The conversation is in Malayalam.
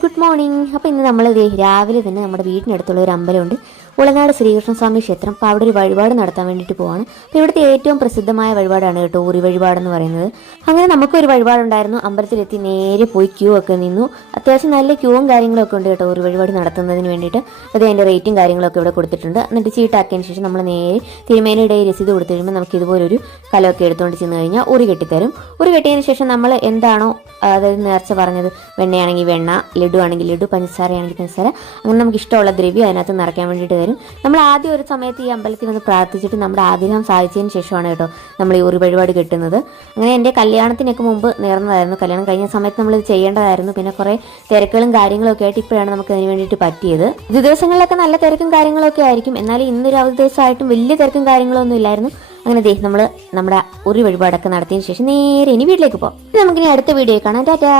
Good morning. അപ്പോൾ ഇന്ന് നമ്മൾ രാവിലെ തന്നെ നമ്മുടെ വീടിനടുത്തുള്ള ഒരു അമ്പലമുണ്ട്, ഉളനാട് ശ്രീകൃഷ്ണസ്വാമി ക്ഷേത്രം. അപ്പോൾ അവിടെ ഒരു വഴിപാട് നടത്താൻ വേണ്ടിയിട്ട് പോവാണ്. അപ്പോൾ ഇവിടുത്തെ ഏറ്റവും പ്രസിദ്ധമായ വഴിപാടാണ് കേട്ടോ ഉറി വഴിപാടെന്ന് പറയുന്നത്. അങ്ങനെ നമുക്കൊരു വഴിപാടുണ്ടായിരുന്നു. അമ്പലത്തിലെത്തി നേരെ പോയി ക്യൂ ഒക്കെ നിന്നു. അത്യാവശ്യം നല്ല ക്യൂവും കാര്യങ്ങളൊക്കെ ഉണ്ട് കേട്ടോ ഉറി വഴിപാട് നടത്തുന്നതിന് വേണ്ടിയിട്ട്. അത് അതിൻ്റെ റേറ്റും കാര്യങ്ങളൊക്കെ ഇവിടെ കൊടുത്തിട്ടുണ്ട്. എന്നിട്ട് ചീട്ടാക്കിയതിന് ശേഷം നമ്മൾ നേരെ തിരുമേനിയുടെ രസീത് കൊടുത്തു കഴിയുമ്പോൾ നമുക്ക് ഇതുപോലൊരു കലമൊക്കെ എടുത്തുകൊണ്ട് ചെന്ന് കഴിഞ്ഞാൽ ഉറി കെട്ടിത്തരും. ഉറി കെട്ടിയതിന് ശേഷം നമ്മൾ എന്താണോ അതായത് നേർച്ച പറഞ്ഞത്, വെണ്ണയാണെങ്കിൽ വെണ്ണ, ലഡു ആണെങ്കിൽ ലഡു, പഞ്ചസാരയാണെങ്കിൽ പഞ്ചസാര, അങ്ങനെ നമുക്ക് ഇഷ്ടമുള്ള ദ്രവ്യം അതിനകത്ത് നിറയ്ക്കാൻ വേണ്ടിയിട്ട് തരും. നമ്മൾ ആദ്യം ഒരു സമയത്ത് ഈ അമ്പലത്തിൽ വന്ന് പ്രാർത്ഥിച്ചിട്ട് നമ്മുടെ ആഗ്രഹം സാധിച്ചതിന് ശേഷമാണ് കേട്ടോ നമ്മൾ ഈ ഉറി വഴിപാട് കിട്ടുന്നത്. അങ്ങനെ എൻ്റെ കല്യാണത്തിനൊക്കെ മുമ്പ് നേർന്നതായിരുന്നു. കല്യാണം കഴിഞ്ഞ സമയത്ത് നമ്മളിത് ചെയ്യേണ്ടതായിരുന്നു. പിന്നെ കുറേ തിരക്കുകളും കാര്യങ്ങളൊക്കെ ആയിട്ട് ഇപ്പോഴാണ് നമുക്ക് അതിന് വേണ്ടിയിട്ട് പറ്റിയത്. ഇത് ദിവസങ്ങളിലൊക്കെ നല്ല തിരക്കും കാര്യങ്ങളൊക്കെ ആയിരിക്കും. എന്നാലും ഇന്നൊരു അവധി ദിവസമായിട്ടും വലിയ തിരക്കും കാര്യങ്ങളൊന്നും ഇല്ലായിരുന്നു. അങ്ങനെ നമ്മൾ നമ്മുടെ ഉറി വഴിപാടൊക്കെ നടത്തിയതിന് ശേഷം നേരെ ഇനി വീട്ടിലേക്ക് പോകാം. നമുക്കിനി അടുത്ത വീഡിയോ കാണാം. ടാറ്റാ.